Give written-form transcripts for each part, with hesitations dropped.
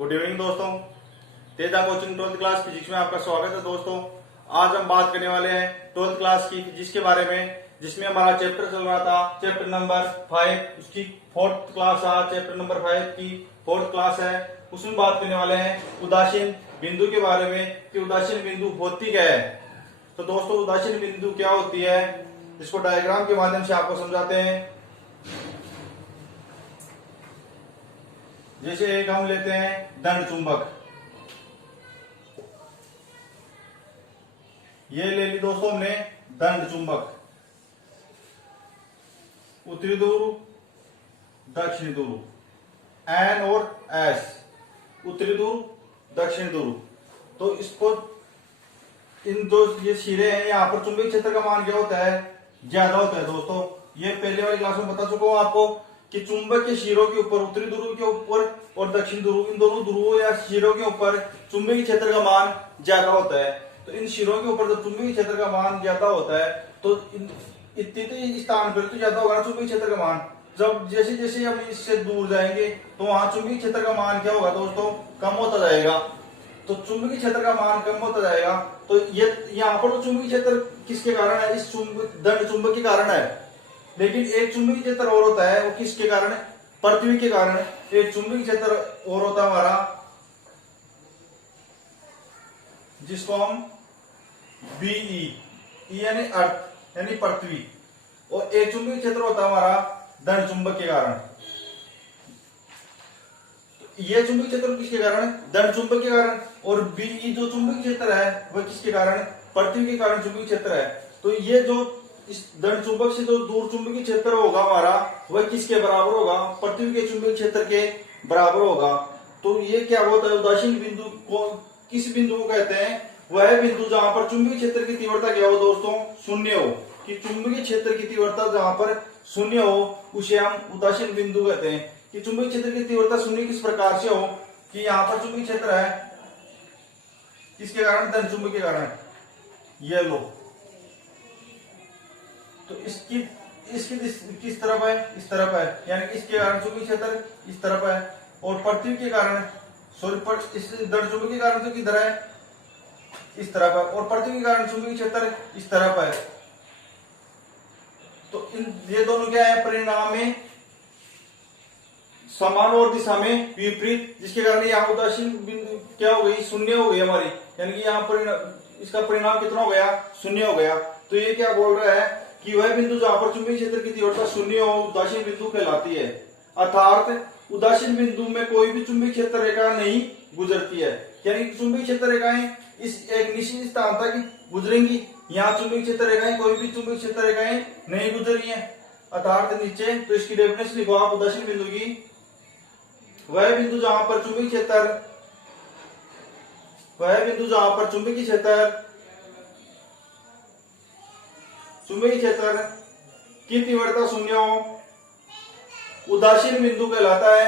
Good evening दोस्तों। Teja coaching 12th class physics में आपका स्वागत है दोस्तों। आज हम बात करने वाले हैं 12th क्लास की फिजिक्स के बारे में, जिसमें हमारा चैप्टर चल रहा था चैप्टर नंबर 5, उसकी 4th क्लास आज चैप्टर नंबर 5 की 4th क्लास है। उसमें बात करने वाले हैं उदासीन बिंदु के बारे में कि उदासीन बिंदु होती क्या है। तो दोस्तों उदासीन बिंदु क्या होती है, इसको डायग्राम के माध्यम से आपको समझाते हैं। जैसे एक हम लेते हैं दंड चुंबक, ये ले ली दोस्तों हमने दंड चुंबक। उत्तरी ध्रुव, दक्षिणी ध्रुव, एन और एस, उत्तरी ध्रुव दक्षिणी ध्रुव। तो इसको इन दो ये सिरे हैं, यहाँ पर चुंबकीय क्षेत्र का मान क्या होता है, ज्यादा होता है दोस्तों। ये पहले वाली क्लास में बता चुका हूं आपको कि चुंबक के शिरों के ऊपर, उत्तरी ध्रुव के ऊपर और दक्षिण ध्रुव, इन दोनों ध्रुवों या शिरों के ऊपर चुंबकीय क्षेत्र का मान ज्यादा होता है। तो इन शिरों के ऊपर जब चुंबकीय क्षेत्र का मान ज्यादा होता है तो इतने स्थान पर तो ज्यादा होगा ना चुंबकीय क्षेत्र का मान। जब जैसे जैसे हम इससे दूर जाएंगे तो वहां चुंबकीय क्षेत्र का मान क्या होगा दोस्तों, कम होता जाएगा। तो चुंबकीय क्षेत्र का मान कम होता जाएगा। तो ये यहाँ पर तो चुंबकीय क्षेत्र किसके कारण है, इस दंड चुंबक के कारण है। लेकिन एक चुंबकीय क्षेत्र और होता है, वो किसके कारण है, पृथ्वी के कारण। एक चुंबकीय क्षेत्र और होता है हमारा, जिसको हम बीई यानी अर्थ यानी पृथ्वी, और एक चुंबकीय क्षेत्र होता है हमारा दंड चुंबक के कारण। ये चुंबकीय क्षेत्र किसके कारण, दंड चुंबक के कारण। और बीई जो चुंबकीय क्षेत्र है वह किसके कारण, पृथ्वी के कारण चुंबकीय क्षेत्र है। तो ये जो इस दंड चुंबक से जो दूर चुंबकीय क्षेत्र होगा हमारा, वह किसके बराबर होगा, पृथ्वी के चुंबकीय क्षेत्र के बराबर होगा। तो ये क्या होता है, उदासीन बिंदु को किस बिंदु को कहते हैं, वह बिंदु जहां पर चुंबकीय क्षेत्र की तीव्रता क्या हो दोस्तों, शून्य हो। कि चुंबकीय क्षेत्र की तीव्रता जहां पर शून्य हो उसे हम उदासीन बिंदु कहते हैं। कि चुंबकीय क्षेत्र की तीव्रता शून्य किस प्रकार से हो, कि यहाँ पर चुंबकीय क्षेत्र है, किसके कारण, दंड चुंबक के कारण। ये लो, तो इसकी इसकी किस तरफ है, इस तरफ है, यानी कि इसके कारण चुंबकीय क्षेत्र इस तरफ है। और पृथ्वी के कारण, सॉरी इस दंड चुंबक के कारण तो किधर है, इस तरफ है। और पृथ्वी के कारण चुंबकीय क्षेत्र इस तरफ है। तो इन ये दोनों क्या है, परिणाम में समान और दिशा में विपरीत, जिसके कारण यहाँ उदासीन बिंदु क्या हो गई, शून्य हो गई हमारी। यानी कि यहाँ पर इसका परिणाम कितना हो गया, शून्य हो गया। तो ये क्या बोल रहा है कि वह बिंदु जहां पर चुंबकीय क्षेत्र की तीव्रता शून्य हो उदासीन बिंदु कहलाती है। अर्थात उदासीन बिंदु में कोई भी चुंबकीय क्षेत्र रेखा नहीं गुजरती है। यानी चुंबकीय क्षेत्र रेखाएं इस एक निश्चित स्थान तक गुजरेंगी। यहाँ चुंबकीय क्षेत्र रेखाएं, कोई भी चुंबकीय क्षेत्र रेखाएं नहीं गुजरी है। अर्थात नीचे तो इसकी डेफिनेशन लिखो आप उदासीन बिंदु की, वह बिंदु जहां पर चुंबकीय क्षेत्र, वह बिंदु जहां पर चुंबकीय क्षेत्र की तीव्रता शून्य हो उदासीन बिंदु कहलाता है।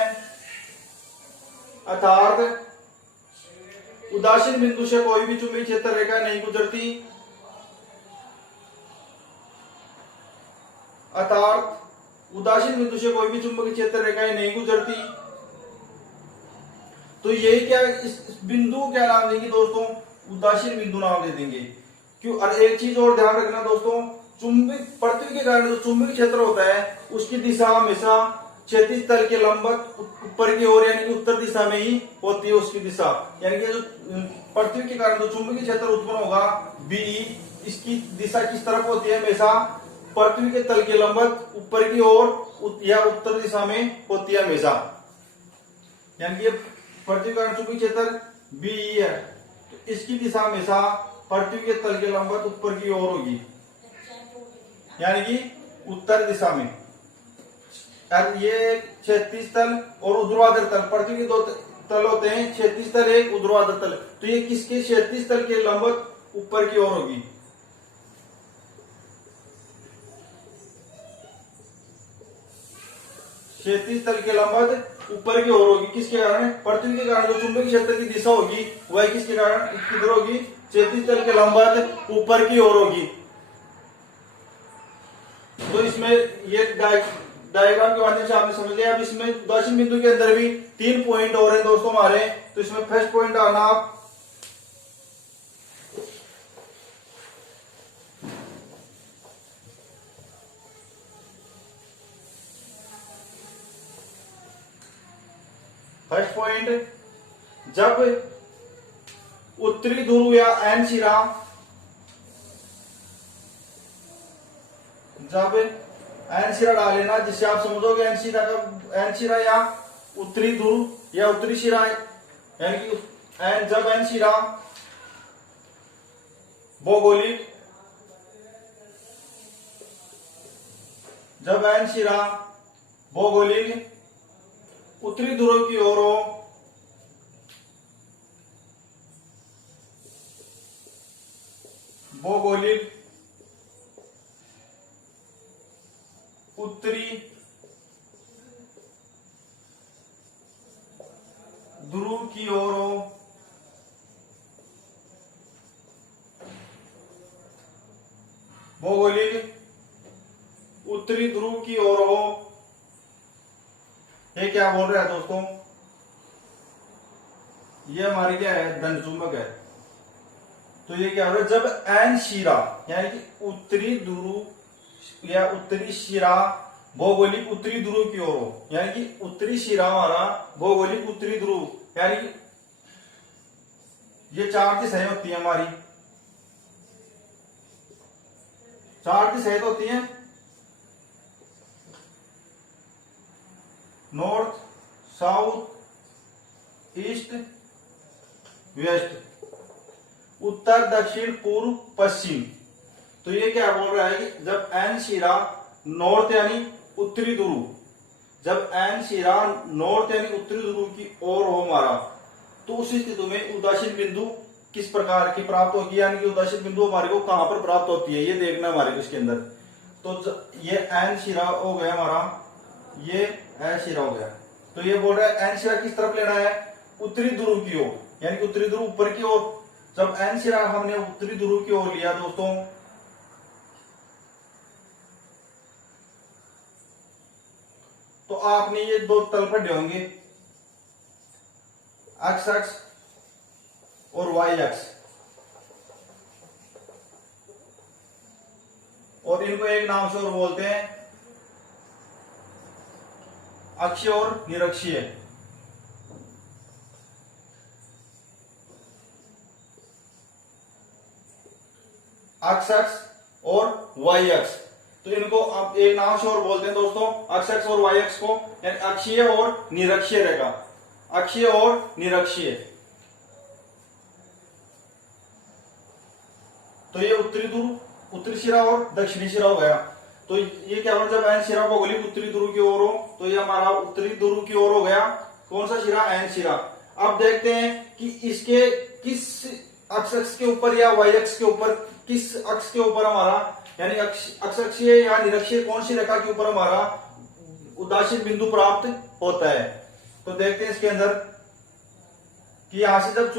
अर्थात उदासीन बिंदु से कोई भी चुंबकीय क्षेत्र रेखा नहीं गुजरती। अर्थात उदासीन बिंदु से कोई भी चुंबकीय क्षेत्र रेखाएं नहीं गुजरती। तो यही क्या, इस बिंदु को क्या नाम देंगे दोस्तों, उदासीन बिंदु नाम दे देंगे। क्यों, और एक चीज और ध्यान रखना दोस्तों, पृथ्वी के कारण जो चुंबकीय क्षेत्र होता है उसकी दिशा हमेशा क्षैतिज तल के लंबवत ऊपर की ओर यानी कि उत्तर दिशा में ही होती है उसकी दिशा। यानी कि जो पृथ्वी के कारण जो चुंबकीय क्षेत्र उत्पन्न होगा बीई, इसकी दिशा किस तरफ होती है, हमेशा पृथ्वी के तल के लंबवत ऊपर की ओर या उत्तर दिशा में होती है हमेशा। यानी कि पृथ्वी का चुंबकीय क्षेत्र बीई है, तो इसकी दिशा हमेशा पृथ्वी के तल के लंबवत ऊपर की ओर होगी, यानी कि उत्तर दिशा में। ये क्षैतिज तल और ऊर्ध्वाधर तल, पृथ्वी के दो तल होते हैं, क्षैतिज तल एक, ऊर्ध्वाधर तल। तो ये किसके, क्षैतिज तल के लंबवत ऊपर की ओर होगी। क्षैतिज तल के लंबवत ऊपर की ओर होगी, किसके कारण, पृथ्वी के कारण जो चुंबकीय क्षेत्र की दिशा होगी वह किसके कारण, किधर होगी, क्षैतिज तल के लंबवत ऊपर की ओर होगी। तो इसमें ये डायग्राम के माध्यम से आपने समझ लिया। अब इसमें उदासीन बिंदु के अंदर भी 3 पॉइंट और हैं दोस्तों हमारे। तो इसमें फर्स्ट पॉइंट आना आप फर्स्ट पॉइंट, जब उत्तरी ध्रुव या एन शिरा, जब एन शिरा डाल लेना, जिससे आप समझोगे एन शिरा का, एन शिरा या उत्तरी ध्रुव या उत्तरी शिरा, यानी कि जब एन शिरा भौगोलिक, जब एन शिरा भौगोलिक उत्तरी ध्रुव की ओर हो, भौगोलिक उत्तरी ध्रुव की ओर हो, भौगोलिक उत्तरी ध्रुव की ओर हो। ये क्या बोल रहा है दोस्तों, ये हमारी क्या है, धनचुंबक है। तो ये क्या हो रहा है, जब एन शिरा यानी कि उत्तरी ध्रुव या उत्तरी शिरा भौगोलिक उत्तरी ध्रुव की ओर हो, यानी कि उत्तरी शिरा हमारा भौगोलिक उत्तरी ध्रुव, यानी कि ये 4 दिशाएं होती है हमारी, 4 दिशाएं तो होती हैं, नॉर्थ, साउथ, ईस्ट, वेस्ट, उत्तर, दक्षिण, पूर्व, पश्चिम। तो ये क्या बोल रहा है कि जब एन शिरा नॉर्थ यानी उत्तरी ध्रुव, जब एन शिरा नॉर्थ यानी उत्तरी ध्रुव की ओर हो हमारा, तो उस स्थिति में उदासीन बिंदु किस प्रकार की प्राप्त होगी, यानी कि उदासीन बिंदु हमारे को कहां पर प्राप्त होती है, ये देखना हमारे को इसके अंदर। तो ये एन शिरा हो गया हमारा, ये एन शिरा हो गया। तो ये बोल रहा है एन शिरा किस तरफ लेना है, उत्तरी ध्रुव की ओर, यानी कि उत्तरी ध्रुव ऊपर की ओर। जब एन शिरा हमने उत्तरी ध्रुव की ओर लिया दोस्तों, तो आपने ये 2 तल पढ़े होंगे, एक्स एक्स और वाई एक्स, और इनको एक नाम से और बोलते हैं अक्षीय और निरक्षीय। एक्स एक्स और वाई एक्स, तो इनको आप एक नाम से और बोलते हैं दोस्तों, एक्स एक्स और वाई एक्स को, यानी अक्षीय और निरक्षीय रेखा, अक्षीय और निरक्षीय। तो ये उत्तरी ध्रुव, उत्तरी शिरा और दक्षिणी शिरा हो गया। तो ये क्या होगा, जब एन शिरा भौगोलिक उत्तरी ध्रुव की ओर हो, तो ये हमारा उत्तरी ध्रुव की ओर हो गया, कौन सा शिरा, एन शिरा। अब देखते हैं कि इसके किस अक्ष के ऊपर या वाई अक्ष के ऊपर, किस अक्ष के ऊपर हमारा, यानी अक्ष अक्षीय या निरक्षीय कौन सी रेखा के ऊपर हमारा उदासीन बिंदु प्राप्त होता है। तो देखते हैं इसके अंदर कि यहां से जब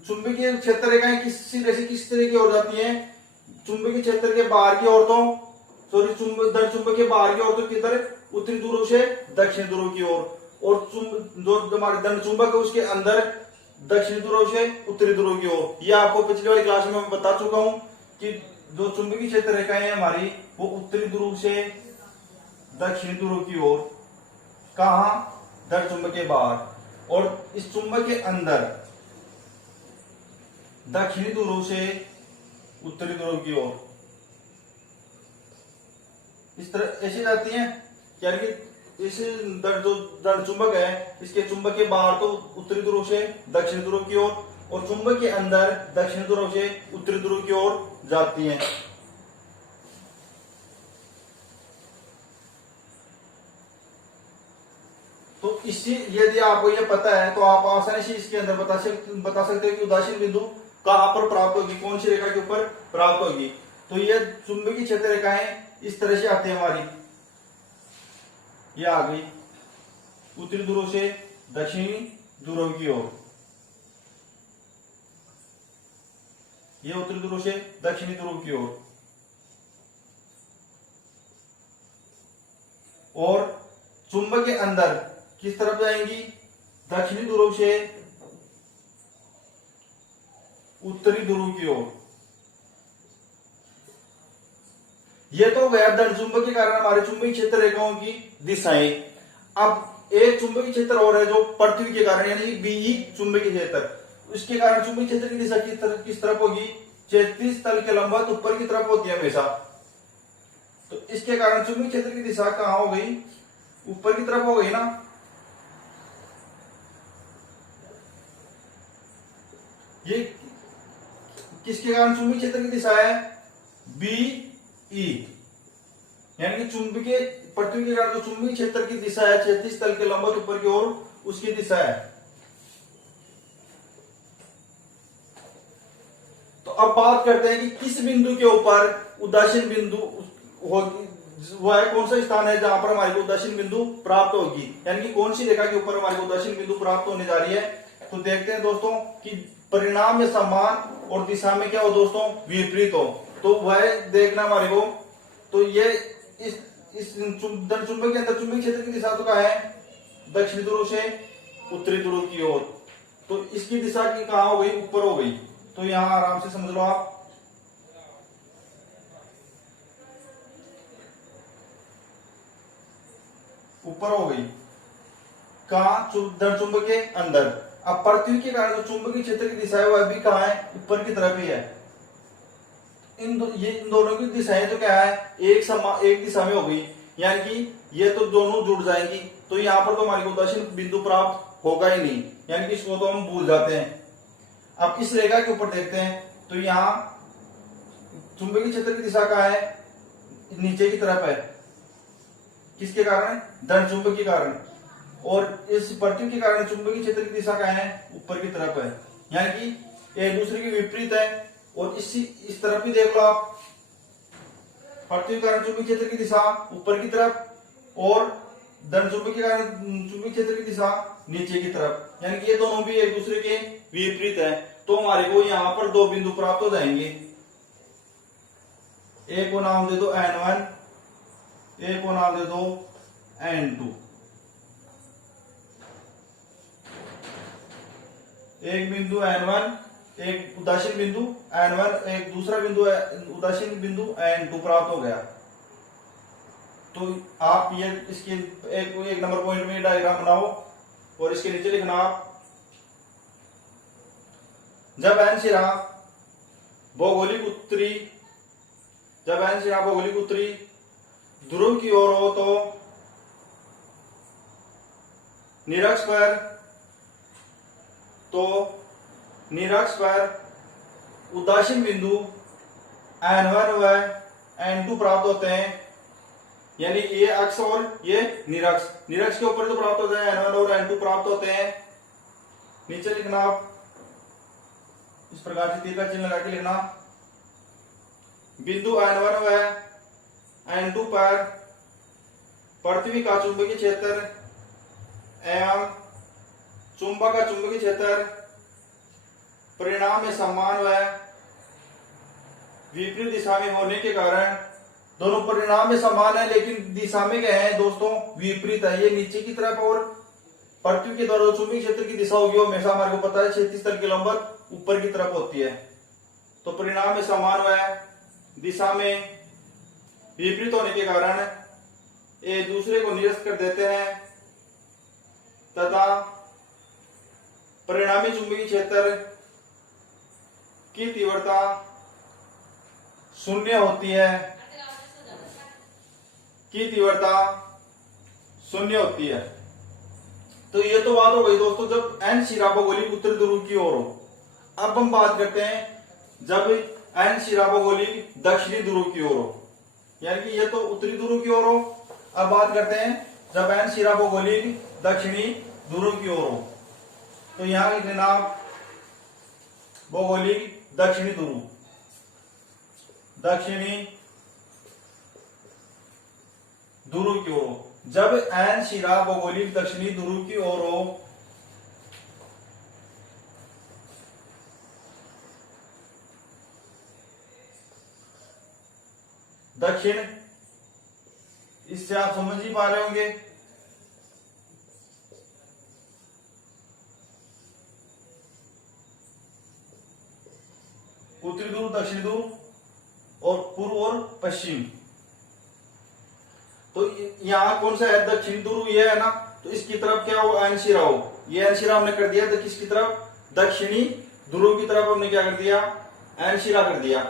चुंबकीय क्षेत्र रेखाएं किस तरह की ओर जाती हैं, चुंबकीय क्षेत्र के बाहर की ओर, तो सॉरी धन चुंबक के बाहर की ओर, तो किधर, उत्तरी ध्रुव से दक्षिण ध्रुव की ओर, और जो हमारे धन चुंबक है उसके अंदर दक्षिण ध्रुव से उत्तरी ध्रुव की ओर। ये आपको पिछली वाली क्लास में मैं बता चुका हूं कि जो चुंबकीय क्षेत्र रेखाएं हैं हमारी, वो उत्तरी ध्रुव से दक्षिण ध्रुव की ओर, कहा, धन चुंबक के बाहर, और इस चुंबक के अंदर दक्षिणी ध्रुव से उत्तरी ध्रुव की ओर, इस तरह ऐसे जाती हैं। यानी कि इस जो धन चुंबक है, इसके चुंबक के बाहर तो उत्तरी ध्रुव से दक्षिण ध्रुव की ओर, और चुंबक के अंदर दक्षिण ध्रुव से उत्तरी ध्रुव की ओर जाती हैं। तो इससे यदि आपको ये पता है, तो आप आसानी से इसके अंदर बता सकते हैं कि उदासीन बिंदु कहां पर प्राप्त होगी, कौन सी रेखा के ऊपर प्राप्त होगी। तो ये चुंबकीय क्षेत्र रेखाएं इस तरह से आती है हमारी, ये आ गई उत्तरी ध्रुव से दक्षिणी ध्रुव की ओर, ये उत्तरी ध्रुव से दक्षिणी ध्रुव की ओर। और चुंबक के अंदर किस तरफ जाएंगी, दक्षिणी ध्रुव से उत्तरी ध्रुव की ओर। ये तो गया धन चुंबक के कारण हमारे चुंबकीय क्षेत्र रेखाओं की दिशाएं। अब एक चुंबकीय क्षेत्र और है जो पृथ्वी के कारण, यानी बीई चुंबकीय क्षेत्र, इसके कारण चुंबकीय क्षेत्र की दिशा किस तरफ होगी, क्षैतिज तल के लंबवत ऊपर की तरफ होती है हमेशा। तो इसके कारण चुंबकीय क्षेत्र की दिशा कहां हो गई, ऊपर की तरफ हो गई ना। ये किसके कारण चुंबकीय क्षेत्र की दिशा है, बी ई, यानी कि चुंबकीय पृथ्वी के कारण जो चुंबकीय क्षेत्र की दिशा है क्षैतिज तल के लंबवत ऊपर की ओर, उसकी दिशा है। तो अब बात करते हैं कि किस बिंदु के ऊपर उदासीन बिंदु होगी, वो है कौन सा स्थान है जहां पर हमारे को उदासीन बिंदु प्राप्त होगी, यानी कि कौन सी रेखा के ऊपर हमारे को उदासीन बिंदु प्राप्त होने जा रही है। तो देखते हैं दोस्तों कि परिणाम में समान और दिशा में क्या हो दोस्तों, विपरीत हो। तो वह देखना हमारे को। तो ये इस चुंबक के अंदर चुंबकीय क्षेत्र की दिशा तो क्या है, दक्षिणी ध्रुव से उत्तरी ध्रुव की ओर। तो इसकी दिशा की कहां हो गई, ऊपर हो गई। तो यहां आराम से समझ लो आप, ऊपर हो गई कहां, धन चुंबक के अंदर। अब पृथ्वी के कारण जो चुंबकीय क्षेत्र की दिशा है वह भी कहां है, ऊपर की तरफ ही है। इन दोनों की दिशाएं तो क्या है, एक दिशा में हो गई, यानी कि ये तो दोनों जुड़ जाएंगी। तो यहां पर तो हमारे को उदासीन बिंदु प्राप्त होगा ही नहीं, यानी कि इसको तो हम भूल जाते हैं। अब इस रेखा के ऊपर देखते हैं, तो यहाँ चुंबकीय क्षेत्र की दिशा कहाँ है, नीचे की तरफ है। किसके कारण, धन चुंबक के कारण। और इस पृथ्वी के कारण चुंबकीय क्षेत्र की दिशा कहाँ है, ऊपर की तरफ है, यानी कि एक दूसरे के विपरीत है। और इस तरफ भी देख लो आप, पृथ्वी के कारण चुंबकीय क्षेत्र की दिशा ऊपर की तरफ, और धन चुंबक के कारण चुंबकीय क्षेत्र की दिशा नीचे की तरफ, यानी कि ये दोनों भी एक दूसरे के विपरीत है। तो हमारे को यहां पर दो बिंदु प्राप्त हो जाएंगे। एक को नाम दे दो N1, एक को नाम दे दो N2। एक बिंदु N1, एक उदासीन बिंदु N1, एक दूसरा बिंदु उदासीन बिंदु N2 प्राप्त हो गया। तो आप ये इसके एक नंबर पॉइंट में डायग्राम बनाओ और इसके नीचे लिखना आप, जब N सिरा भौगोलिक उत्तरी ध्रुव की ओर हो तो निरक्ष पर उदासीन बिंदु N1 व N2 प्राप्त होते हैं, यानी ये अक्ष और ये निरक्ष के ऊपर जो प्राप्त होते हैं N1 और N2 प्राप्त होते हैं। नीचे लिखना आप, इस प्रकार से तीर का चिन्ह लगा के लिखना, बिंदु N1 व N2 पर पृथ्वी का चुंबकीय क्षेत्र एवं चुंबक का चुंबकीय क्षेत्र परिणाम में समान व विपरीत दिशा में होने के कारण, दोनों परिणाम में समान है लेकिन दिशा में क्या है दोस्तों, विपरीत है। ये नीचे की तरफ, और पृथ्वी के द्वारा चुंबकीय क्षेत्र की दिशा होगी वो हमेशा हमारे को पता है क्षैतिज तल के लंबवत ऊपर की तरफ होती है। तो परिणाम में समान व दिशा में विपरीत होने के कारण एक दूसरे को निरस्त कर देते हैं तथा परिणामी चुंबकीय क्षेत्र की तीव्रता शून्य होती है, तो ये तो बात हो गई दोस्तों जब N शिरा भौगोलिक उत्तर ध्रुव की ओर हो। अब हम बात करते हैं जब N शिरा भौगोलिक दक्षिणी ध्रुव की ओर हो, यानी कि ये तो उत्तरी ध्रुव की ओर हो। अब बात करते हैं जब N शिरा भौगोलिक दक्षिणी ध्रुव की ओर हो, तो यहां लिख लेना भौगोलिक दक्षिणी ध्रुव, की ओर हो। जब N शिरा भौगोलिक दक्षिणी ध्रुव की ओर हो दक्षिण इससे आप समझ ही पा रहे होंगे। उत्तरी ध्रुव, दक्षिणी ध्रुव और पूर्व और पश्चिम। तो यहाँ कौन सा है? दक्षिणी ध्रुव ये है ना, तो इसकी तरफ क्या हो? एन शिरा हो। ये एन शिरा हमने कर दिया, तो किसकी तरफ? दक्षिणी ध्रुव की तरफ हमने क्या कर दिया? एन शिरा कर दिया।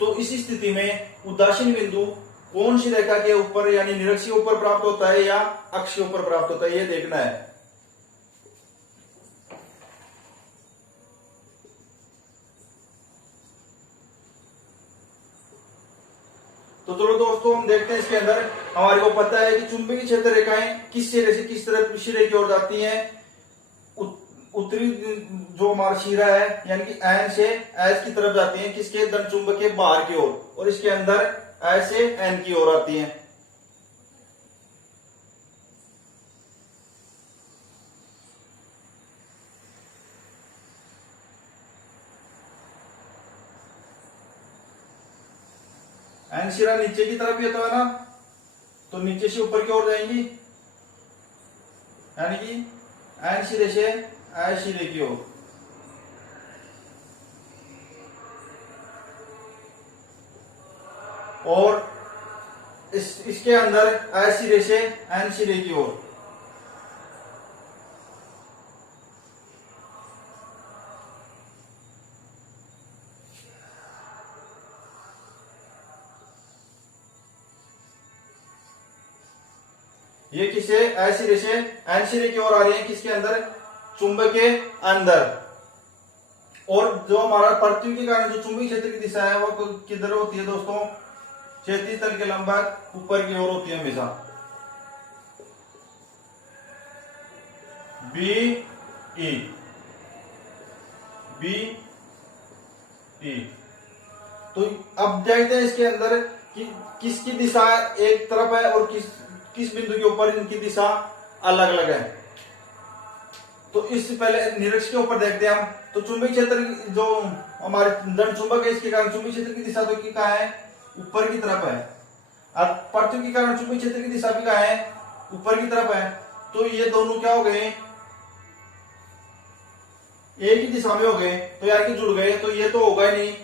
तो इस स्थिति में उदासीन बिंदु कौन सी रेखा के ऊपर यानी निरक्ष के ऊपर प्राप्त होता है या अक्ष के ऊपर प्राप्त होता है, ये देखना है। तो चलो दोस्तों हम देखते हैं इसके अंदर। हमारे को पता है कि चुंबकीय क्षेत्र रेखाएं किस सिरे से किस तरफ सिरे की ओर जाती हैं। उत्तरी जो हमारा शिरा है यानी कि एन से एस की तरफ जाती हैं, किसके? धन चुंबक के बाहर की ओर, और इसके अंदर एस से एन की ओर आती हैं। एन शिरा नीचे की तरफ ही होता है ना, तो नीचे से ऊपर की ओर जाएंगी, यानी कि एन सिरे से एस सिरे की ओर। और इसके अंदर एस सिरे से एन सिरे की ओर। ये किसे? एस सिरे से एन सिरे की ओर आ रही है, किसके अंदर? चुंबक के अंदर। और जो हमारा पृथ्वी के कारण जो चुंबकीय क्षेत्र की दिशा है वो किधर होती है दोस्तों? क्षैतिज तल के लंबवत ऊपर की ओर होती है हमेशा। B E B E. तो अब देखते हैं इसके अंदर कि किसकी दिशा एक तरफ है और किस बिंदु के ऊपर इनकी दिशा अलग अलग है। तो इससे पहले निरक्ष के ऊपर देखते हैं हम। तो चुंबकीय क्षेत्र जो हमारे धन चुंबक है, इसके कारण चुंबकीय क्षेत्र की दिशा तो की कहाँ है? ऊपर की तरफ है। अब पृथ्वी के कारण चुंबकीय क्षेत्र की दिशा भी कहाँ है? ऊपर की तरफ है। तो ये दोनों क्या हो गए? एक ही दिशा में हो गए, तो यानी कि जुड़ गए। तो ये तो होगा ही नहीं,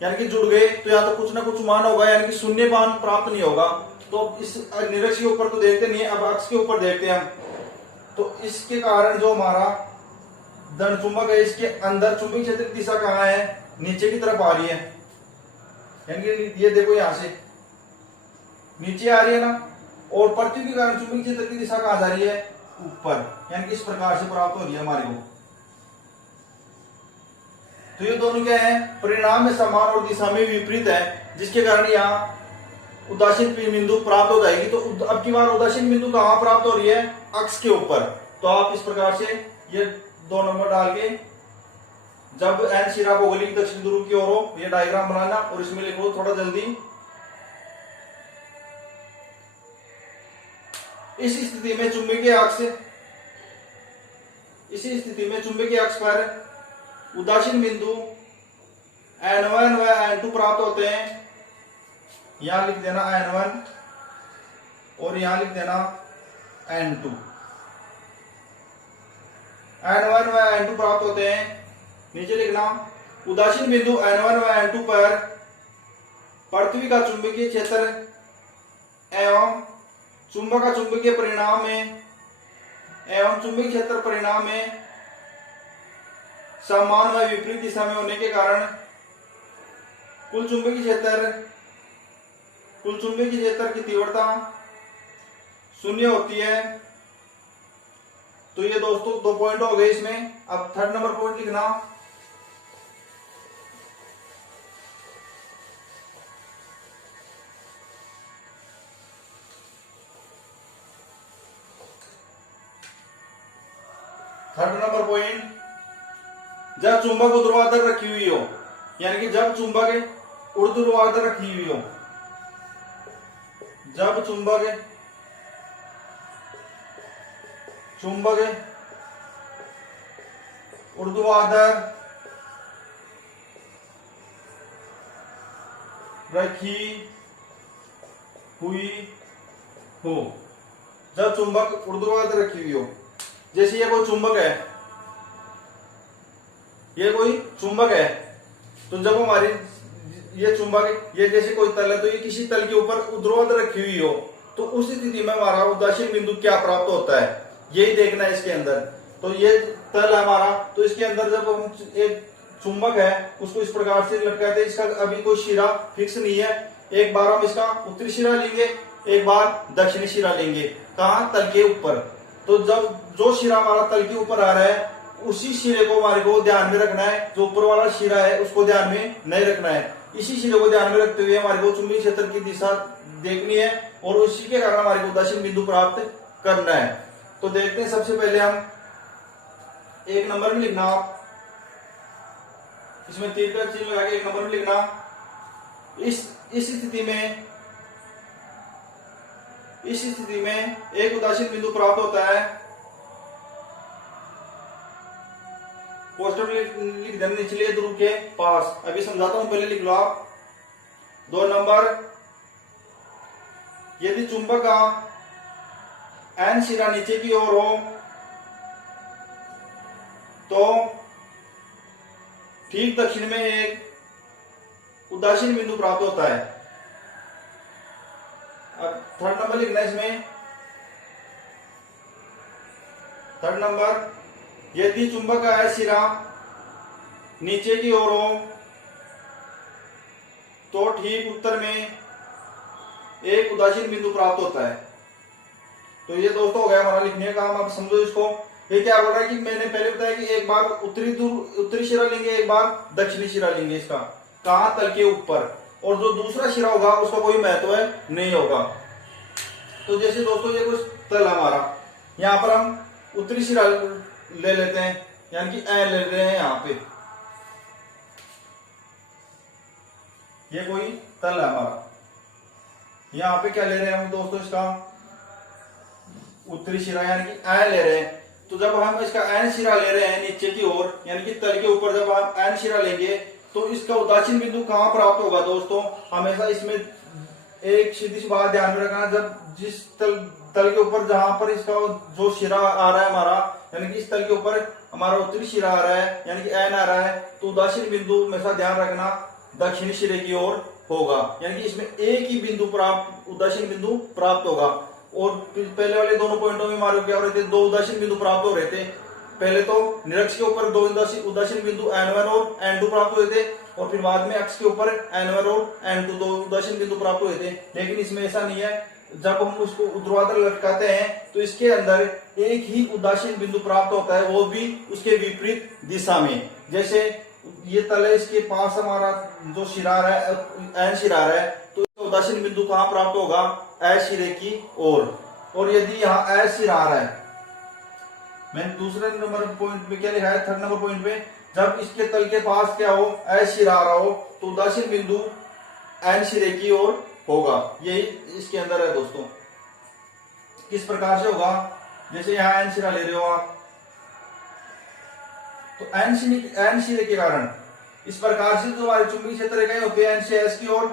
यानी कि जुड़ गए तो या तो कुछ ना कुछ मान होगा, यानी कि शून्य मान प्राप्त नहीं होगा। तो इस निरक्ष के ऊपर तो देखते नहीं है, अब अक्ष के ऊपर देखते हैं हम। तो इसके कारण जो हमारा धन चुंबक है, इसके अंदर चुंबकीय क्षेत्र की दिशा कहाँ है? नीचे की तरफ आ रही है, यानी कि ये देखो यहां से नीचे आ रही है ना। और पृथ्वी के कारण चुंबकीय क्षेत्र की दिशा कहाँ जा रही है? ऊपर, यानी कि इस प्रकार से प्राप्त हो रही है हमारे को। तो ये दोनों क्या है? परिणाम में समान और दिशा में विपरीत है, जिसके कारण यहाँ उदासीन बिंदु प्राप्त हो जाएगी। तो अब की बार उदासीन बिंदु कहां प्राप्त हो रही है? अक्ष के ऊपर। तो आप इस प्रकार से ये 2 नंबर डाल के जब एन शिरा भौगोलिक दक्षिण ध्रुव की ओर हो, ये डायग्राम बनाना और इसमें लिखो थोड़ा जल्दी। इस स्थिति में चुंबकीय अक्ष पर उदासीन बिंदु N1 व N2 प्राप्त होते हैं। यहां लिख देना N1 और यहां लिख देना N2। N1 व N2 प्राप्त होते हैं। नीचे लिखना उदासीन बिंदु N1 व N2 पर पृथ्वी का चुंबकीय क्षेत्र एवं चुंबक का चुंबकीय परिणाम में एवं चुंबकीय क्षेत्र परिणाम में समान व विपरीत दिशा में होने के कारण कुल चुंबकीय क्षेत्र की तीव्रता शून्य होती है। तो ये दोस्तों 2 पॉइंट हो गए इसमें। अब 3rd नंबर पॉइंट लिखना। थर्ड नंबर पॉइंट, जब चुंबक ऊर्ध्वाधर रखी हुई हो, यानी कि जब चुंबक ऊर्ध्वाधर रखी हुई हो, जब चुंबक ऊर्ध्वाधर रखी हुई हो, जब चुंबक ऊर्ध्वाधर रखी हुई हो। जैसे ये कोई चुंबक है, ये कोई चुंबक है, तो जब हमारी ये चुंबक, ये जैसे कोई तल है, तो ये किसी तल के ऊपर ऊर्ध्वाधर रखी हुई हो, तो उस स्थिति में हमारा उदासीन बिंदु क्या प्राप्त होता है, यही देखना है इसके अंदर। तो ये तल है हमारा, तो इसके अंदर जब हम एक चुंबक है उसको इस प्रकार से लटकाते हैं, इसका अभी कोई शिरा फिक्स नहीं है, एक बार हम इसका उत्तरी शिरा लेंगे, एक बार दक्षिणी शिरा लेंगे, कहाँ, तल के ऊपर। तो जब जो शिरा हमारा तल के ऊपर आ रहा है, उसी शिरे को हमारे को ध्यान में रखना है, जो ऊपर वाला शिरा है उसको ध्यान में नहीं रखना है। इसी शिरे को ध्यान में रखते हुए हमारे को चुंबकीय क्षेत्र की दिशा देखनी है और उसी के कारण हमारे को उदासीन बिंदु प्राप्त करना है। तो देखते हैं, सबसे पहले हम एक नंबर में लिखना, आप इसमें तीर का चिन्ह लगा के एक नंबर में लिखना। इस स्थिति में एक उदासीन बिंदु प्राप्त होता है। पोस्टर में लिख देना, निचले ध्रुव के पास। अभी समझाता हूं, पहले लिख लो आप। 2 नंबर, यदि चुंबक का एन शिरा नीचे की ओर हो तो ठीक दक्षिण में एक उदासीन बिंदु प्राप्त होता है। अब 3rd नंबर लिखना है इसमें। 3rd नंबर, यदि चुंबक का शिरा नीचे की ओर हो तो ठीक उत्तर में एक उदासीन बिंदु प्राप्त होता है। तो ये दोस्तों हो गया हमारा लिखने का काम। अब समझो इसको, ये क्या बोल रहा है कि मैंने पहले बताया कि एक बार उत्तरी शिरा लेंगे, एक बार दक्षिणी शिरा लेंगे, इसका कहां, तल के ऊपर, और जो दूसरा शिरा होगा उसका कोई महत्व नहीं होगा। तो जैसे दोस्तों ये कुछ तल हमारा, यहां पर हम उत्तरी शिरा ले लेते हैं, यानी कि ए ले रहे हैं यहां पे, ये कोई तल है हमारा। यहां पे क्या ले रहे हैं हम दोस्तों, इसका उत्तरी शिरा यानी कि ए ले रहे हैं। तो जब हम इसका एन शिरा ले रहे हैं नीचे की ओर, यानी कि तल के ऊपर जब हम एन शिरा लेंगे तो इसका उदासीन बिंदु कहां प्राप्त होगा दोस्तों। हमेशा इसमें एक सीधी सी बात ध्यान में रखना, जब जिस तल के ऊपर जहां पर इसका जो शिरा आ रहा है हमारा, यानी कि इस तल के ऊपर हमारा उत्तरी शिरा आ रहा है, यानी कि एन आ रहा है, तो उदासीन बिंदु हमेशा ध्यान रखना दक्षिणी शिरे की ओर होगा, यानी कि इसमें एक ही बिंदु प्राप्त, उदासीन बिंदु प्राप्त होगा। और पहले वाले दोनों पॉइंटों में हमारे क्या हो रहे थे, 2 उदासीन बिंदु प्राप्त हो रहे थे। पहले तो निरक्ष के ऊपर 2 उदासीन बिंदु n1 और n2 प्राप्त हुए थे, और फिर बाद में अक्ष के ऊपर n1 और n2 2 उदासीन बिंदु प्राप्त हुए थे। लेकिन इसमें ऐसा नहीं है, जब हम उसको ऊर्ध्वाधर लटकाते हैं तो इसके अंदर एक ही उदासीन बिंदु प्राप्त होता है, वो भी उसके विपरीत दिशा में। जैसे ये तल है, इसके पास हमारा जो शिरा आ रहा है, एन शिरा आ रहा है, तो उदासीन बिंदु कहां प्राप्त होगा, ए शिरे की ओर। और यदि यहाँ ए शिरा आ रहा है, मैंने दूसरे नंबर पॉइंट पे क्या लिखा है, 3rd नंबर पॉइंट पे, जब इसके तल के पास क्या हो, ए शिरा आ रहा हो, तो उदासीन बिंदु एन शिरे की ओर होगा। यही इसके अंदर है दोस्तों। किस प्रकार से होगा, जैसे यहाँ एन शिरा ले रहे हो आप, तो एन शिरे के कारण इस प्रकार से जो हमारे चुंबकीय क्षेत्र रेखाएं होती है एन से एस की ओर,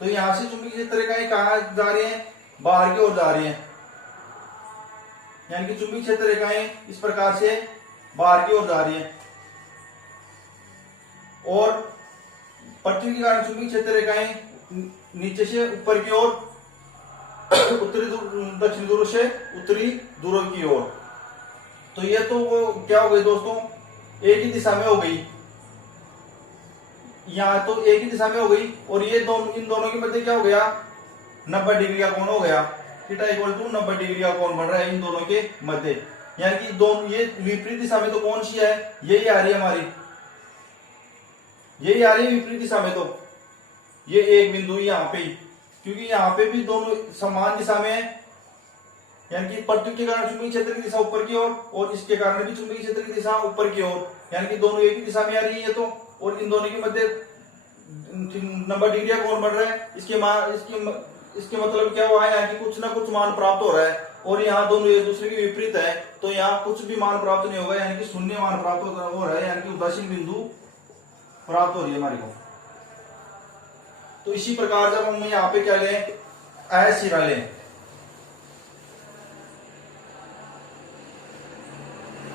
तो यहां से चुंबकीय क्षेत्र रेखाएं कहां जा रही हैं, बाहर की ओर जा रही हैं, यानी कि चुंबकीय क्षेत्र रेखाएं इस प्रकार से बाहर की ओर जा रही हैं। और पृथ्वी के कारण चुंबकीय क्षेत्र रेखाएं नीचे से ऊपर की ओर, उत्तरी दक्षिण ध्रुव से उत्तरी ध्रुव की ओर। तो ये तो वो क्या हो गई दोस्तों, एक ही दिशा में हो गई, यहां तो एक ही दिशा में हो गई। और ये दोनों, इन दोनों के मध्य क्या हो गया, 90 डिग्री का कोण हो गया, थीटा इक्वल टू 90 डिग्री का कोण बन रहा है इन दोनों के मध्य। यानी कि दोनों ये विपरीत दिशा में तो कौन सी है, यही आ रही है हमारी, यही आ रही है विपरीत दिशा में। तो ये एक बिंदु यहाँ पे, क्योंकि यहाँ पे भी दोनों समान दिशा में है, यानी कि पृथ्वी के कारण चुंबकीय क्षेत्र की दिशा ऊपर की ओर, और इसके कारण भी चुंबकीय क्षेत्र की दिशा ऊपर की ओर, यानी कि दोनों एक ही दिशा में आ रही है। तो और इन दोनों के मध्य 90 डिग्री का कोण बढ़ रहा है, इसके मतलब क्या हुआ है, यहाँ की कुछ ना कुछ मान प्राप्त हो रहा है। और यहाँ दोनों एक दूसरे के विपरीत है, तो यहाँ कुछ भी मान प्राप्त नहीं होगा, यानी कि शून्य मान प्राप्त हो रहा है, यानी कि उदासीन बिंदु प्राप्त हो रही है हमारे को। तो इसी प्रकार जब हम यहाँ पे क्या लें, ए सिरा लें,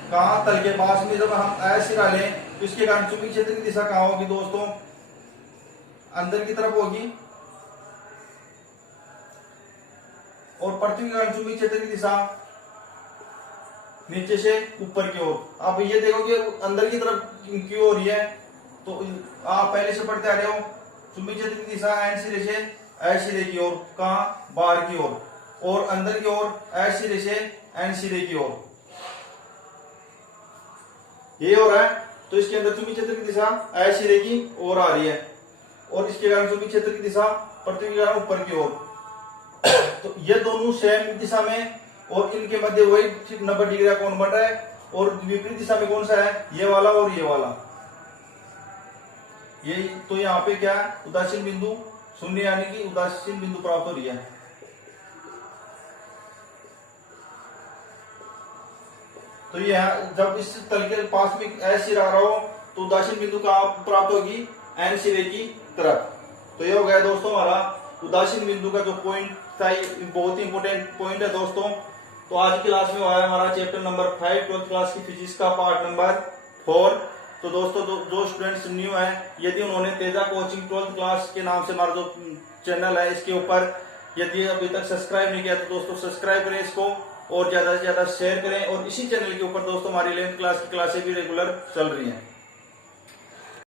कहा तल के पास में जब हम ए सिरा लें तो इसके कारण चुंबकीय क्षेत्र की दिशा कहां होगी दोस्तों, अंदर की तरफ होगी, और पृथ्वी के कारण चुंबकीय क्षेत्र की दिशा नीचे से ऊपर की ओर। आप ये देखो कि अंदर की तरफ क्यों हो रही है, तो आप पहले से पढ़ते आ रहे हो, चुंबकीय क्षेत्र की दिशा एन सिरे से ए सिरे की ओर, कहा बाहर की ओर, और अंदर की ओर ए सिरे से एन सिरे की ओर, ये हो रहा है। तो इसके अंदर चुंबकीय क्षेत्र की दिशा ए सिरे की ओर आ रही है, और इसके कारण चुंबकीय क्षेत्र की दिशा पृथ्वी के कारण ऊपर की ओर। तो ये दोनों सेम दिशा में, और इनके मध्य वही 90 डिग्री का कोण बन रहा है, और विपरीत दिशा में कौन सा है, ये वाला और ये वाला, ये तो यहाँ पे क्या है, उदासीन बिंदु शून्य, यानी कि उदासीन बिंदु प्राप्त हो रही है। तो ये जब इस तल के पास में ए सिरा आ रहा हो तो उदासीन बिंदु कहां प्राप्त होगी, एन सिरे की तरफ। तो ये हो गया दोस्तों हमारा उदासीन बिंदु का जो पॉइंट था, बहुत ही इंपोर्टेंट पॉइंट है दोस्तों। तो आज की क्लास में हुआ है हमारा चैप्टर नंबर 5 ट्वेल्थ क्लास की फिजिक्स का पार्ट नंबर 4। तो दोस्तों जो स्टूडेंट्स न्यू हैं, यदि उन्होंने तेजा कोचिंग 12th क्लास के नाम से हमारा जो चैनल है इसके ऊपर यदि अभी तक सब्सक्राइब नहीं किया तो दोस्तों सब्सक्राइब करें इसको, और ज्यादा से ज्यादा शेयर करें। और इसी चैनल के ऊपर दोस्तों हमारी 11th क्लास की क्लासें भी रेगुलर चल रही हैं।